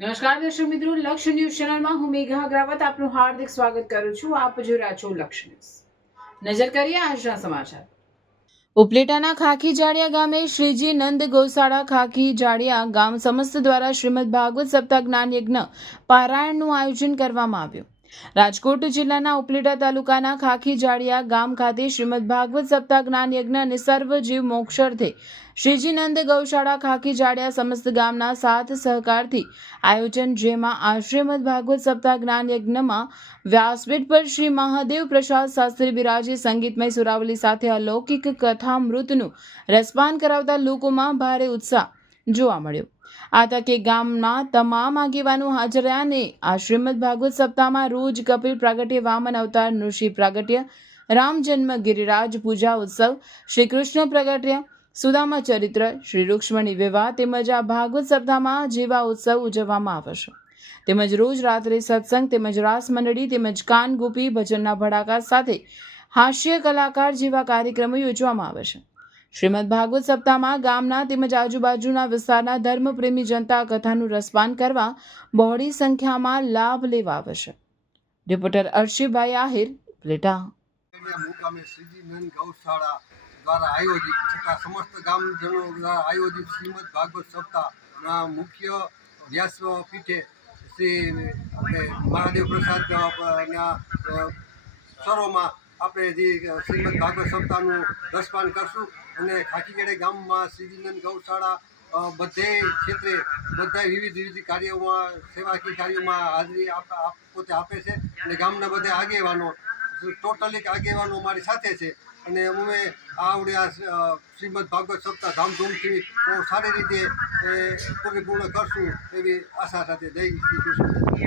નમસ્કાર દર્શક મિત્રો, લક્ષ્ય ન્યૂઝ ચેનલમાં હું મેઘા અગ્રવાલ આપનું હાર્દિક સ્વાગત કરું છું. આપ જોઈ રહ્યા છો લક્ષ્ય ન્યૂઝ. નજર કરીએ આજના સમાચાર. ઉપલેટાના ખાખી જાડિયા ગામે શ્રીજી નંદ ગૌશાળા ખાખી જાડિયા ગામ સમસ્ત દ્વારા શ્રીમદ ભાગવત સપ્તાહ જ્ઞાન યજ્ઞ પારાયણનું આયોજન કરવામાં આવ્યું. રાજકોટ જિલ્લાના ઉપલેટા તાલુકાના ખાખી જાડિયા ગામ ખાતે શ્રીમદ ભાગવત સપ્તાહ જ્ઞાન યજ્ઞ અને સર્વ જીવ મોક્ષાર્થે શ્રીજી નંદ ગૌશાળા ખાખી જાડિયા સમસ્ત ગામના સાથ સહકારથી આયોજન, જેમાં આ શ્રીમદ ભાગવત સપ્તાહ જ્ઞાન યજ્ઞમાં વ્યાસપીઠ પર શ્રી મહાદેવ પ્રસાદ શાસ્ત્રી બિરાજી સંગીતમય સુરાવલી સાથે અલૌકિક કથામૃતનું રસપાન કરાવતા લોકોમાં ભારે ઉત્સાહ જોવા મળ્યો. આ તકે ગામના તમામ આગેવાનો હાજર રહ્યા અને આ શ્રીમદ ભાગવત સપ્તાહમાં રોજ કપિલ પ્રાગટ્ય, વામન અવતાર, નૃષિ પ્રાગટ્ય, રામ જન્મ, ગિરિરાજ પૂજા ઉત્સવ, શ્રી કૃષ્ણ પ્રાગટ્ય, સુદામા ચરિત્ર, શ્રી રૂક્ષ્મણી વિવાહ તેમજ આ ભાગવત સપ્તાહમાં જેવા ઉત્સવ ઉજવવામાં આવશે. તેમજ રોજ રાત્રે સત્સંગ તેમજ રાસ મંડળી તેમજ કાન ગોપી ભજનના ભડાકા સાથે હાસ્ય કલાકાર જેવા કાર્યક્રમો યોજવામાં આવે છે. શ્રીમદ ભાગવત સપ્તાહમાં ગામના તેમજ આજુબાજુના વિસ્તારના ધર્મપ્રેમી જનતા કથાનું રસપાન કરવા બહોળી સંખ્યામાં લાભ લેવા આવશે. રિપોર્ટર અર્શીભાઈ આહિર, પ્લેટા. મુકામે શ્રીજી નંદ ગૌશાળા દ્વારા આયોજિત તથા સમસ્ત ગામજનો દ્વારા આયોજિત શ્રીમદ ભાગવત સપ્તાહના મુખ્ય વ્યાસપીઠે શ્રી આપણે મહાદેવ પ્રસાદના સરોમાં આપણે જે શ્રીમદ ભાગવત સપ્તાહનું રસપાન કરશું અને ખાખીગેડે ગામમાં શ્રીજીનંદ ગૌશાળા બધે ક્ષેત્રે બધા વિવિધ કાર્યોમાં, સેવાકીય કાર્યોમાં હાજરી પોતે આપે છે અને ગામના બધા આગેવાનો ટોટલી આગેવાનો મારી સાથે છે અને અમે આવડે શ્રીમદ ભાગવત સપ્તાહ ધામધૂમથી બહુ સારી રીતે પરિપૂર્ણ કરશું એવી આશા સાથે. જય શ્રી કૃષ્ણ.